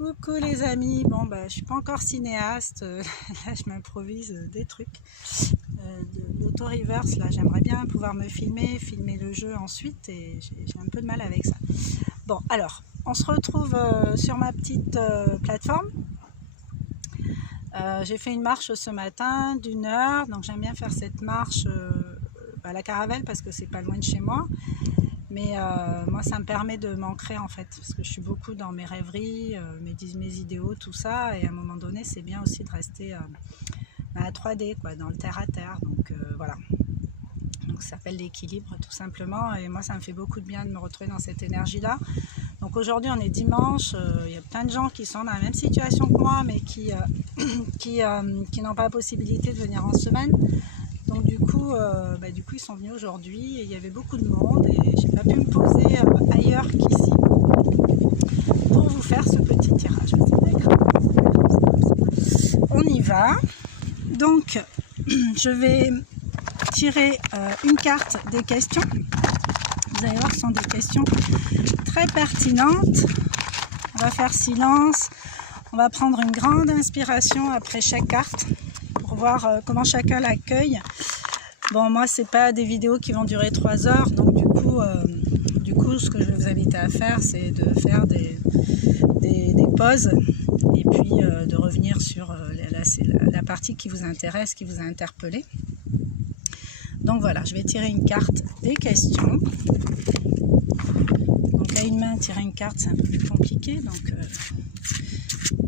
Coucou les amis, bon bah je suis pas encore cinéaste, là je m'improvise des trucs, de l'auto-reverse là j'aimerais bien pouvoir me filmer le jeu ensuite et j'ai un peu de mal avec ça. Bon alors, on se retrouve sur ma petite plateforme, j'ai fait une marche ce matin d'1 heure, donc j'aime bien faire cette marche à la Caravelle parce que c'est pas loin de chez moi. Mais moi ça me permet de m'ancrer en fait, parce que je suis beaucoup dans mes rêveries, mes idéaux, tout ça, et à un moment donné c'est bien aussi de rester à 3D, quoi, dans le terre à terre, donc voilà. Donc ça s'appelle l'équilibre tout simplement, et moi ça me fait beaucoup de bien de me retrouver dans cette énergie là. Donc aujourd'hui on est dimanche, il y a plein de gens qui sont dans la même situation que moi, mais qui n'ont pas la possibilité de venir en semaine. Donc du coup ils sont venus aujourd'hui et il y avait beaucoup de monde et j'ai pas pu me poser ailleurs qu'ici pour vous faire ce petit tirage. On y va. Donc je vais tirer une carte des questions. Vous allez voir, ce sont des questions très pertinentes. On va faire silence. On va prendre une grande inspiration après chaque carte pour voir comment chacun l'accueille. Bon, moi c'est pas des vidéos qui vont durer 3 heures, donc du coup ce que je vais vous inviter à faire, c'est de faire des pauses et puis de revenir sur la partie qui vous intéresse, qui vous a interpellé. Donc voilà, je vais tirer une carte des questions. Donc à une main, tirer une carte c'est un peu plus compliqué, donc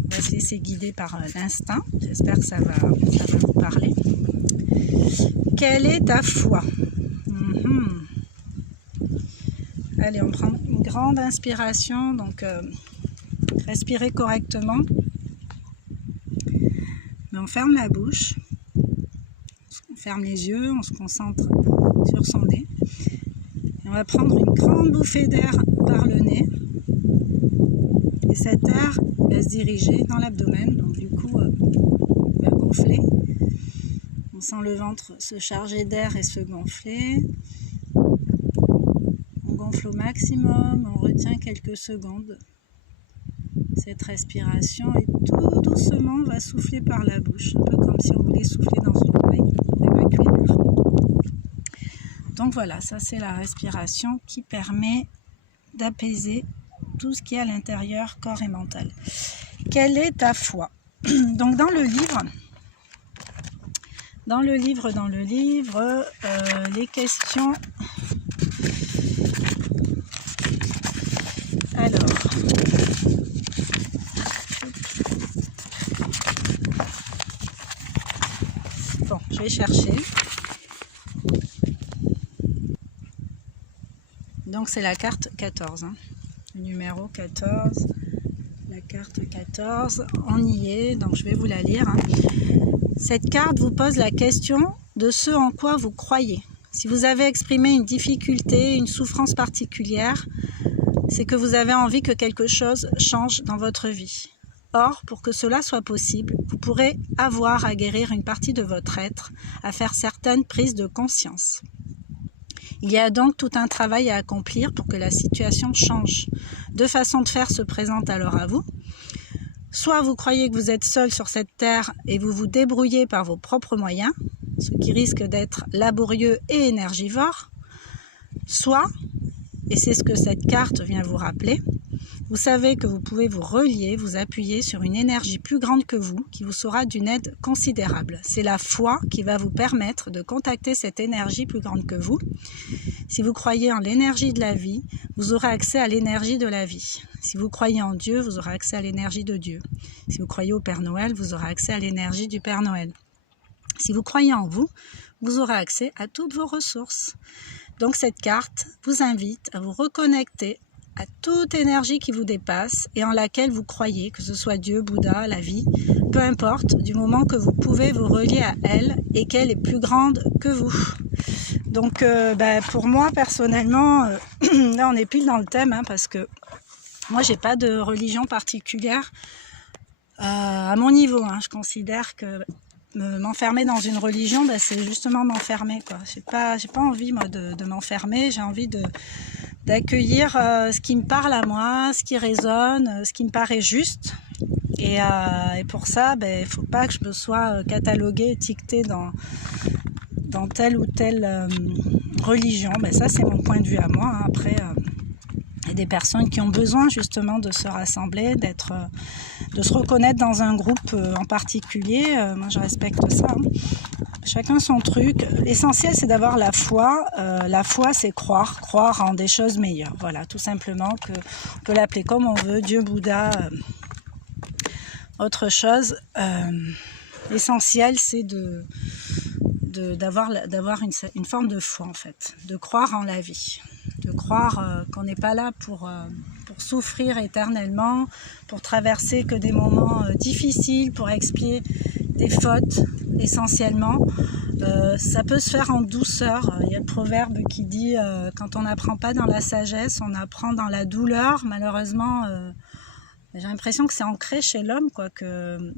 on va se laisser guider par l'instinct. J'espère que ça va vous parler. Quelle est ta foi? Allez, on prend une grande inspiration, donc respirez correctement. Mais on ferme la bouche, on ferme les yeux, on se concentre sur son nez. Et on va prendre une grande bouffée d'air par le nez. Et cet air va se diriger dans l'abdomen, donc du coup, il va gonfler. On sent le ventre se charger d'air et se gonfler. On gonfle au maximum, on retient quelques secondes. Cette respiration et tout doucement on va souffler par la bouche, un peu comme si on voulait souffler dans une oreille pour évacuer l'air. Donc voilà, ça c'est la respiration qui permet d'apaiser tout ce qui est à l'intérieur, corps et mental. Quelle est ta foi? Donc dans le livre, les questions. Alors, bon, je vais chercher. Donc c'est la carte 14, hein. Le numéro 14, la carte 14, on y est, donc je vais vous la lire, hein. Cette carte vous pose la question de ce en quoi vous croyez. Si vous avez exprimé une difficulté, une souffrance particulière, c'est que vous avez envie que quelque chose change dans votre vie. Or, pour que cela soit possible, vous pourrez avoir à guérir une partie de votre être, à faire certaines prises de conscience. Il y a donc tout un travail à accomplir pour que la situation change. Deux façons de faire se présentent alors à vous. Soit vous croyez que vous êtes seul sur cette terre et vous vous débrouillez par vos propres moyens, ce qui risque d'être laborieux et énergivore. Soit, et c'est ce que cette carte vient vous rappeler, vous savez que vous pouvez vous relier, vous appuyer sur une énergie plus grande que vous, qui vous sera d'une aide considérable. C'est la foi qui va vous permettre de contacter cette énergie plus grande que vous. Si vous croyez en l'énergie de la vie, vous aurez accès à l'énergie de la vie. Si vous croyez en Dieu, vous aurez accès à l'énergie de Dieu. Si vous croyez au Père Noël, vous aurez accès à l'énergie du Père Noël. Si vous croyez en vous, vous aurez accès à toutes vos ressources. Donc cette carte vous invite à vous reconnecter à toute énergie qui vous dépasse et en laquelle vous croyez, que ce soit Dieu, Bouddha, la vie, peu importe, du moment que vous pouvez vous relier à elle et qu'elle est plus grande que vous. Donc pour moi personnellement, là on est pile dans le thème, hein, parce que moi j'ai pas de religion particulière à mon niveau, hein. Je considère que m'enfermer dans une religion, ben, c'est justement m'enfermer, quoi. J'ai pas envie, moi, de m'enfermer. J'ai envie d'accueillir ce qui me parle à moi, ce qui résonne, ce qui me paraît juste. Et pour ça, ben, il faut pas que je me sois cataloguée, étiquetée dans telle ou telle religion. Ben, ça, c'est mon point de vue à moi. Hein. Après, il y a des personnes qui ont besoin justement de se rassembler, de se reconnaître dans un groupe en particulier. Moi, je respecte ça. Hein. Chacun son truc. L'essentiel, c'est d'avoir la foi. La foi, c'est croire en des choses meilleures. Voilà, tout simplement, on peut l'appeler comme on veut, Dieu, Bouddha, autre chose. L'essentiel, c'est d'avoir une forme de foi, en fait, de croire en la vie, de croire qu'on n'est pas là pour souffrir éternellement, pour traverser que des moments difficiles, pour expier des fautes essentiellement. Ça peut se faire en douceur. Il y a le proverbe qui dit quand on n'apprend pas dans la sagesse, on apprend dans la douleur. Malheureusement, j'ai l'impression que c'est ancré chez l'homme, quoi, que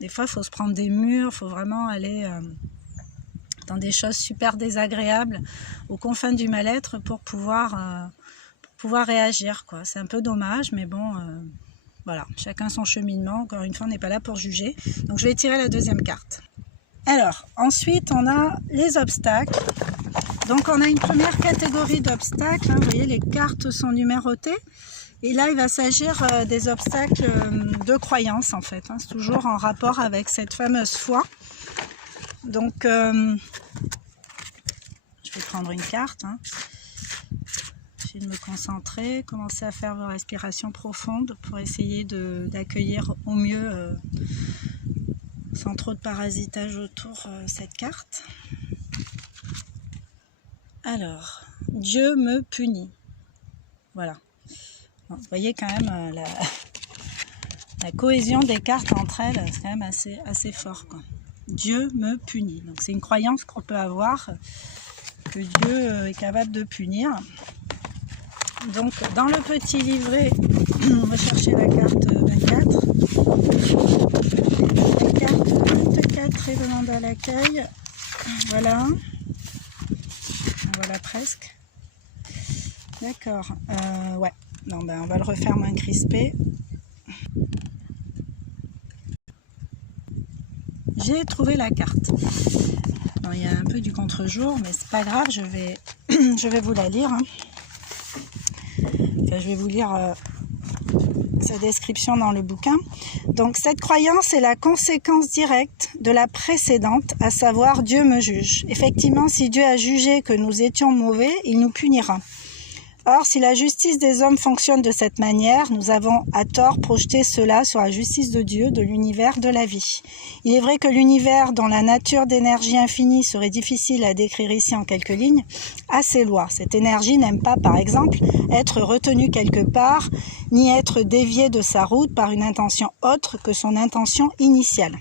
des fois il faut se prendre des murs, il faut vraiment aller dans des choses super désagréables, aux confins du mal-être pour pouvoir réagir, quoi. C'est un peu dommage, mais bon, voilà, chacun son cheminement. Encore une fois, on n'est pas là pour juger. Donc je vais tirer la deuxième carte. Alors, ensuite, on a les obstacles. Donc on a une première catégorie d'obstacles. Hein. Vous voyez, les cartes sont numérotées. Et là, il va s'agir des obstacles de croyance, en fait. Hein. C'est toujours en rapport avec cette fameuse foi. Donc, je vais prendre une carte. Hein. J'essaie de me concentrer, commencer à faire vos respirations profondes pour essayer d'accueillir au mieux, sans trop de parasitage autour, cette carte. Alors, Dieu me punit. Voilà. Bon, vous voyez quand même la cohésion des cartes entre elles, c'est quand même assez fort, quoi. Dieu me punit. Donc c'est une croyance qu'on peut avoir, que Dieu est capable de punir. Donc dans le petit livret, on va chercher la carte 24. La carte 24 est demande à l'accueil. Voilà. Voilà presque. D'accord. Ouais. Non, ben, on va le refaire moins crispé. J'ai trouvé la carte. Bon, il y a un peu du contre-jour, mais c'est pas grave, je vais vous la lire. Hein. Enfin, je vais vous lire sa description dans le bouquin. Donc, cette croyance est la conséquence directe de la précédente, à savoir Dieu me juge. Effectivement, si Dieu a jugé que nous étions mauvais, il nous punira. Or, si la justice des hommes fonctionne de cette manière, nous avons à tort projeté cela sur la justice de Dieu, de l'univers, de la vie. Il est vrai que l'univers, dont la nature d'énergie infinie serait difficile à décrire ici en quelques lignes, a ses lois. Cette énergie n'aime pas, par exemple, être retenue quelque part, ni être déviée de sa route par une intention autre que son intention initiale.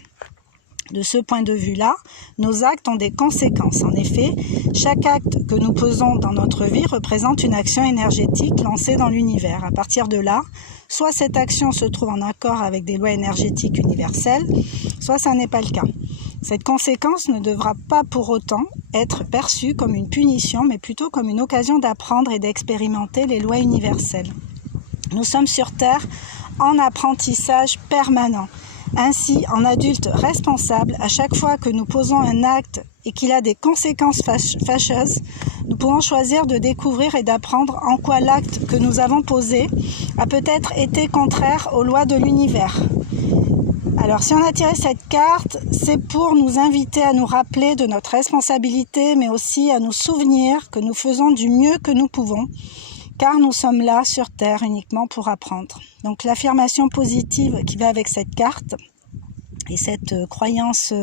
De ce point de vue-là, nos actes ont des conséquences. En effet, chaque acte que nous posons dans notre vie représente une action énergétique lancée dans l'univers. À partir de là, soit cette action se trouve en accord avec des lois énergétiques universelles, soit ça n'est pas le cas. Cette conséquence ne devra pas pour autant être perçue comme une punition, mais plutôt comme une occasion d'apprendre et d'expérimenter les lois universelles. Nous sommes sur Terre en apprentissage permanent. Ainsi, en adulte responsable, à chaque fois que nous posons un acte et qu'il a des conséquences fâcheuses, nous pouvons choisir de découvrir et d'apprendre en quoi l'acte que nous avons posé a peut-être été contraire aux lois de l'univers. Alors, si on a tiré cette carte, c'est pour nous inviter à nous rappeler de notre responsabilité, mais aussi à nous souvenir que nous faisons du mieux que nous pouvons, car nous sommes là sur Terre uniquement pour apprendre. Donc l'affirmation positive qui va avec cette carte et cette croyance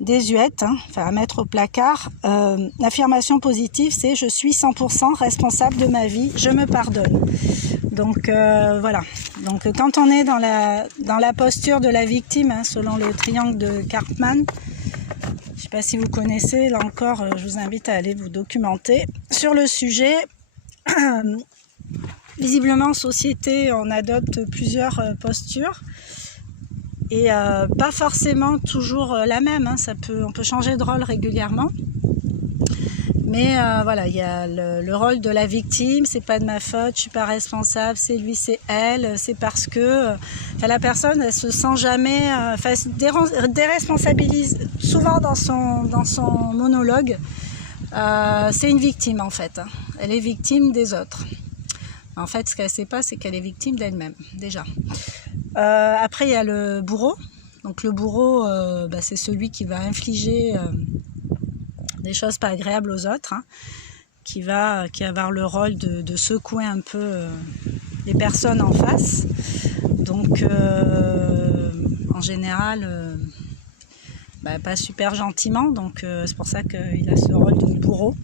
désuète, enfin à mettre au placard, l'affirmation positive c'est « je suis 100% responsable de ma vie, je me pardonne ». Donc voilà, donc quand on est dans la posture de la victime, selon le triangle de Karpman, je ne sais pas si vous connaissez, là encore je vous invite à aller vous documenter sur le sujet. Visiblement en société on adopte plusieurs postures et pas forcément toujours la même, hein. On peut changer de rôle régulièrement. Mais voilà, il y a le rôle de la victime, c'est pas de ma faute, je suis pas responsable, c'est lui, c'est elle, c'est parce que la personne, elle se sent jamais, déresponsabilise souvent dans son monologue. C'est une victime en fait, hein. Elle est victime des autres. En fait, ce qu'elle sait pas, c'est qu'elle est victime d'elle-même déjà. Après, il y a le bourreau. Donc le bourreau, c'est celui qui va infliger des choses pas agréables aux autres, hein, qui va avoir le rôle de secouer un peu les personnes en face. Donc en général pas super gentiment, donc c'est pour ça qu'il a ce rôle de bourreau.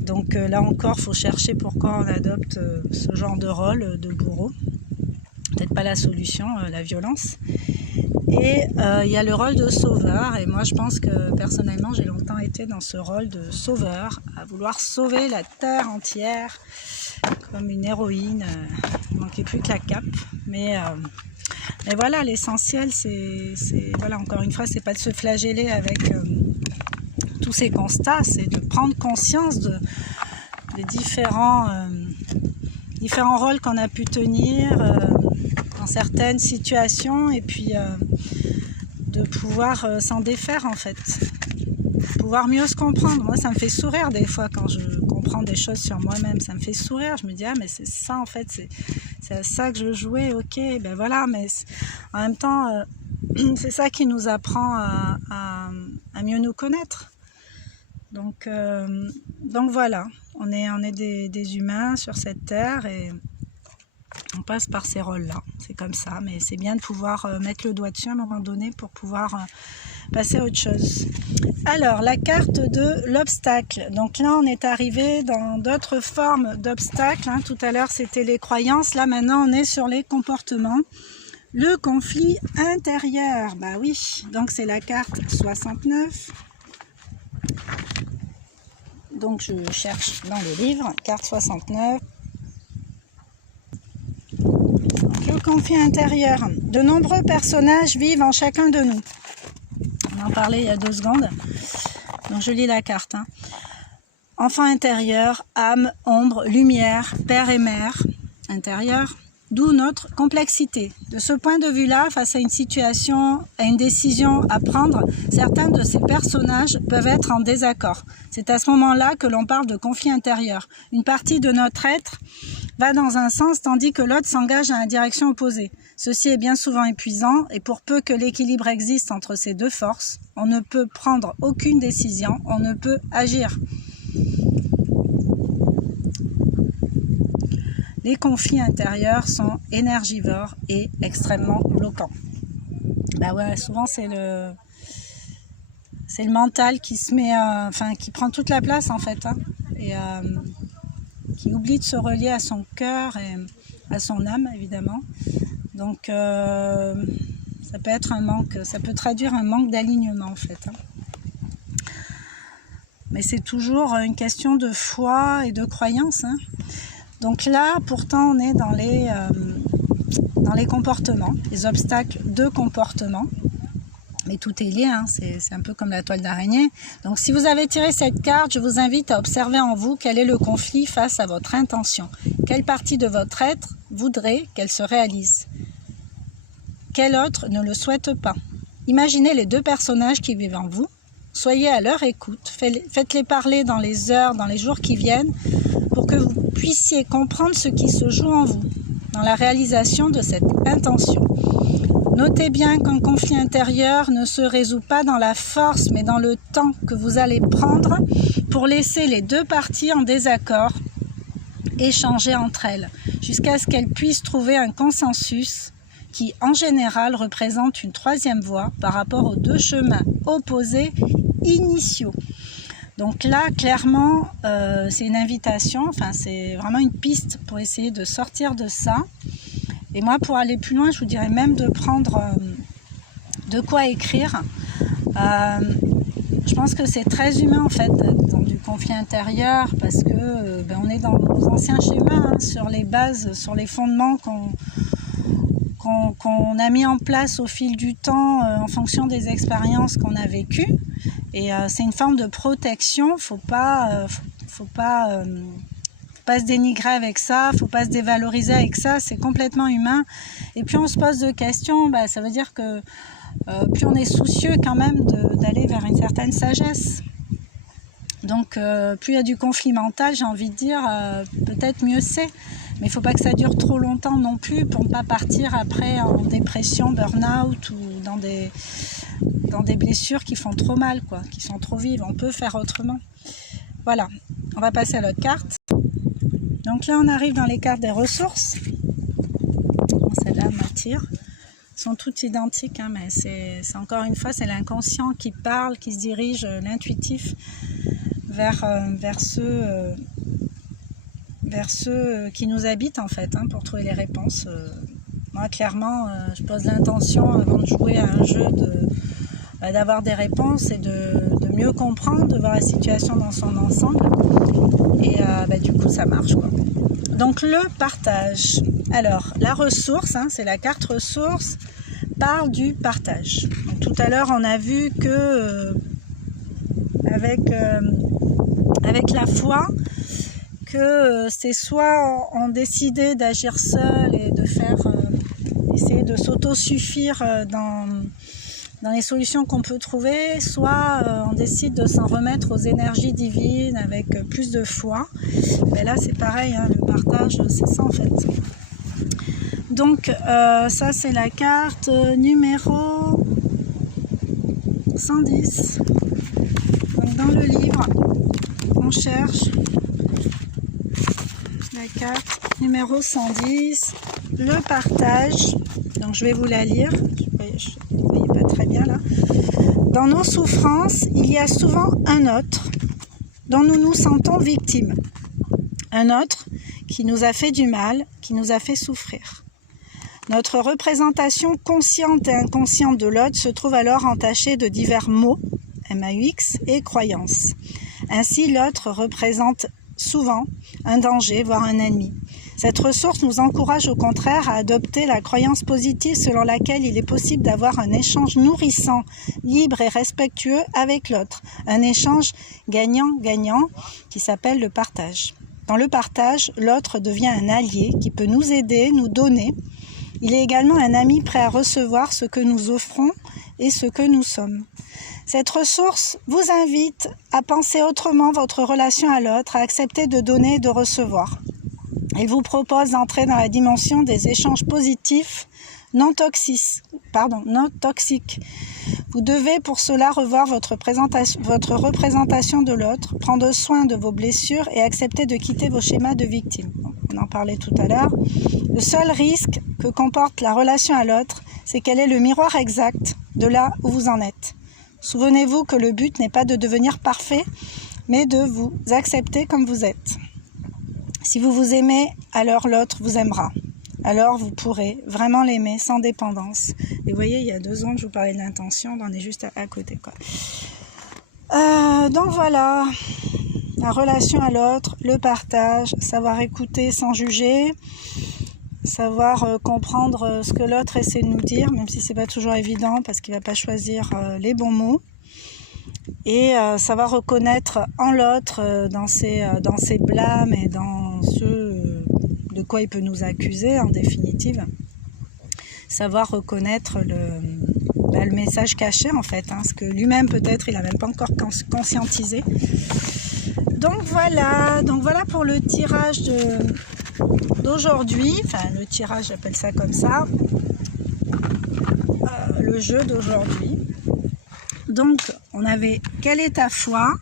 Donc là encore, il faut chercher pourquoi on adopte ce genre de rôle de bourreau. Peut-être pas la solution, la violence. Et il y a le rôle de sauveur, et moi je pense que personnellement j'ai longtemps été dans ce rôle de sauveur, à vouloir sauver la terre entière comme une héroïne. Il ne manquait plus que la cape, mais voilà, l'essentiel c'est voilà, encore une fois, c'est pas de se flageller avec tous ces constats, c'est de prendre conscience des différents rôles qu'on a pu tenir dans certaines situations, et puis de pouvoir s'en défaire en fait, pouvoir mieux se comprendre. Moi ça me fait sourire des fois quand je comprends des choses sur moi-même, ça me fait sourire, je me dis ah mais c'est ça en fait, c'est à ça que je jouais, ok, ben voilà, mais en même temps c'est ça qui nous apprend à mieux nous connaître. Donc voilà, on est des humains sur cette terre et on passe par ces rôles-là, c'est comme ça, mais c'est bien de pouvoir mettre le doigt dessus à un moment donné pour pouvoir passer à autre chose. Alors, la carte de l'obstacle. Donc là, on est arrivé dans d'autres formes d'obstacles, hein. Tout à l'heure, c'était les croyances. Là, maintenant, on est sur les comportements. Le conflit intérieur, bah oui, donc c'est la carte 69. Donc, je cherche dans le livre, carte 69. Le conflit intérieur. De nombreux personnages vivent en chacun de nous. On en parlait il y a 2 secondes. Donc je lis la carte, hein. Enfant intérieur, âme, ombre, lumière, père et mère intérieur. D'où notre complexité. De ce point de vue-là, face à une situation, à une décision à prendre, certains de ces personnages peuvent être en désaccord. C'est à ce moment-là que l'on parle de conflit intérieur. Une partie de notre être va dans un sens tandis que l'autre s'engage à une direction opposée. Ceci est bien souvent épuisant et pour peu que l'équilibre existe entre ces deux forces, on ne peut prendre aucune décision, on ne peut agir. Les conflits intérieurs sont énergivores et extrêmement bloquants. Bah ouais, souvent c'est le mental qui se met, qui prend toute la place en fait, hein, et qui oublie de se relier à son cœur et à son âme évidemment. Donc ça peut être un manque, ça peut traduire un manque d'alignement en fait, hein. Mais c'est toujours une question de foi et de croyance, hein. Donc là, pourtant, on est dans les comportements, les obstacles de comportement. Mais tout est lié, hein, c'est un peu comme la toile d'araignée. Donc si vous avez tiré cette carte, je vous invite à observer en vous quel est le conflit face à votre intention. Quelle partie de votre être voudrait qu'elle se réalise? Quelle autre ne le souhaite pas? Imaginez les 2 personnages qui vivent en vous. Soyez à leur écoute, faites-les parler dans les heures, dans les jours qui viennent, pour que vous puissiez comprendre ce qui se joue en vous, dans la réalisation de cette intention. Notez bien qu'un conflit intérieur ne se résout pas dans la force, mais dans le temps que vous allez prendre pour laisser les 2 parties en désaccord échanger entre elles, jusqu'à ce qu'elles puissent trouver un consensus qui, en général, représente une 3e voie par rapport aux 2 chemins opposés initiaux. Donc là, clairement, c'est une invitation, c'est vraiment une piste pour essayer de sortir de ça. Et moi, pour aller plus loin, je vous dirais même de prendre de quoi écrire. Je pense que c'est très humain, en fait, dans du conflit intérieur, parce que on est dans nos anciens schémas, hein, sur les bases, sur les fondements qu'on a mis en place au fil du temps en fonction des expériences qu'on a vécues. Et c'est une forme de protection. Faut pas se dénigrer avec ça, faut pas se dévaloriser avec ça, c'est complètement humain. Et plus on se pose de questions, ça veut dire que plus on est soucieux quand même d'aller vers une certaine sagesse. Donc plus il y a du conflit mental, j'ai envie de dire, peut-être mieux c'est. Mais il ne faut pas que ça dure trop longtemps non plus pour ne pas partir après en dépression, burn-out ou dans des blessures qui font trop mal, quoi, qui sont trop vives. On peut faire autrement. Voilà, on va passer à l'autre carte. Donc là, on arrive dans les cartes des ressources. Bon, celle-là m'attire. Elles sont toutes identiques, hein, mais c'est encore une fois, c'est l'inconscient qui parle, qui se dirige, l'intuitif, vers ceux qui nous habitent en fait, hein, pour trouver les réponses. Moi clairement, je pose l'intention avant de jouer à un jeu d'avoir des réponses et de mieux comprendre, de voir la situation dans son ensemble. Et du coup ça marche, quoi. Donc le partage. Alors la ressource, hein, c'est la carte ressource, parle du partage. Donc, tout à l'heure on a vu que avec la foi, que c'est soit on décidait d'agir seul et de faire essayer de s'autosuffire dans les solutions qu'on peut trouver, soit on décide de s'en remettre aux énergies divines avec plus de foi. Mais là c'est pareil, hein, le partage c'est ça en fait. Donc ça c'est la carte numéro 110. Donc dans le livre on cherche la carte numéro 110, le partage. Donc je vais vous la lire, vous ne voyez pas très bien là. Dans nos souffrances, il y a souvent un autre dont nous nous sentons victimes. Un autre qui nous a fait du mal, qui nous a fait souffrir. Notre représentation consciente et inconsciente de l'autre se trouve alors entachée de divers mots, MAUX, et croyances. Ainsi, l'autre représente souvent un danger, voire un ennemi. Cette ressource nous encourage au contraire à adopter la croyance positive selon laquelle il est possible d'avoir un échange nourrissant, libre et respectueux avec l'autre. Un échange gagnant-gagnant qui s'appelle le partage. Dans le partage, l'autre devient un allié qui peut nous aider, nous donner. Il est également un ami prêt à recevoir ce que nous offrons et ce que nous sommes. Cette ressource vous invite à penser autrement votre relation à l'autre, à accepter de donner et de recevoir. Elle vous propose d'entrer dans la dimension des échanges positifs non toxiques. Vous devez pour cela revoir votre représentation de l'autre, prendre soin de vos blessures et accepter de quitter vos schémas de victime. On en parlait tout à l'heure. Le seul risque que comporte la relation à l'autre, c'est qu'elle est le miroir exact de là où vous en êtes. Souvenez-vous que le but n'est pas de devenir parfait, mais de vous accepter comme vous êtes. Si vous vous aimez, alors l'autre vous aimera. Alors vous pourrez vraiment l'aimer sans dépendance. Et vous voyez, il y a 2 ans que je vous parlais de l'intention, on est juste à côté, quoi. Donc voilà, la relation à l'autre, le partage, savoir écouter sans juger, savoir comprendre ce que l'autre essaie de nous dire, même si c'est pas toujours évident parce qu'il va pas choisir les bons mots, et savoir reconnaître en l'autre dans ses blâmes et dans ce de quoi il peut nous accuser en définitive, savoir reconnaître le message caché en fait, hein, ce que lui-même peut-être il n'a même pas encore conscientisé. Donc voilà pour le tirage d'aujourd'hui, enfin le tirage j'appelle ça comme ça, le jeu d'aujourd'hui. Donc on avait quelle est ta foi,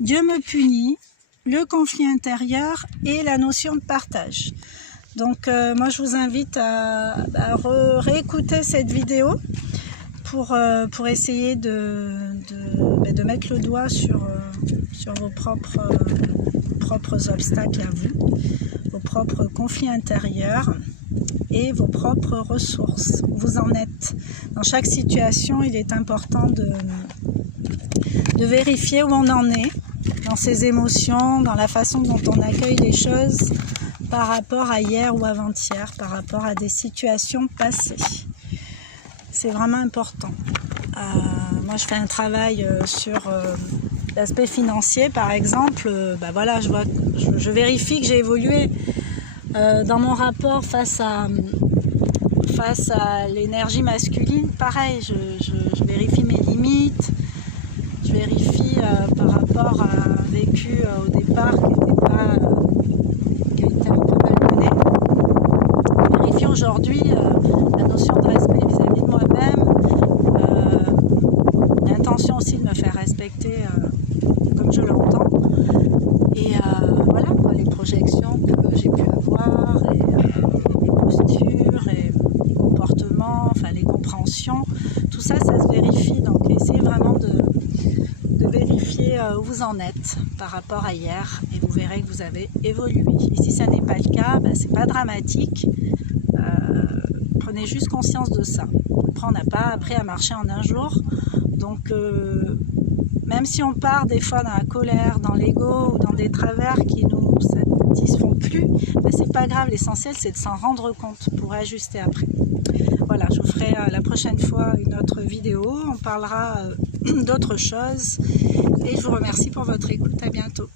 Dieu me punit, le conflit intérieur et la notion de partage. Donc moi je vous invite à réécouter cette vidéo pour essayer de mettre le doigt sur vos propres obstacles à vous, vos propres conflits intérieurs et vos propres ressources. Vous en êtes. Dans chaque situation, il est important de vérifier où on en est, dans ses émotions, dans la façon dont on accueille les choses, par rapport à hier ou avant-hier, par rapport à des situations passées. C'est vraiment important. Moi, je fais un travail sur l'aspect financier, par exemple. Voilà, je vérifie que j'ai évolué dans mon rapport face à l'énergie masculine. Pareil, je vérifie mes limites. Je vérifie par rapport à un vécu au départ qui était un peu malmené. Je vérifie aujourd'hui la notion de respect vis-à-vis de moi-même, l'intention aussi de me faire respecter comme je l'entends, et voilà quoi, les projections que j'ai pu avoir, et les postures et les comportements, enfin les compréhensions, tout ça, ça se vérifie. Donc essayez vraiment de vérifier où vous en êtes par rapport à hier, et vous verrez que vous avez évolué. Et si ça n'est pas le cas, c'est pas dramatique. Prenez juste conscience de ça. Après, on n'a pas appris à marcher en un jour, donc même si on part des fois dans la colère, dans l'ego ou dans des travers qui nous satisfont plus, c'est pas grave. L'essentiel, c'est de s'en rendre compte pour ajuster après. Voilà, je vous ferai la prochaine fois une autre vidéo, on parlera d'autres choses, et je vous remercie pour votre écoute. À bientôt.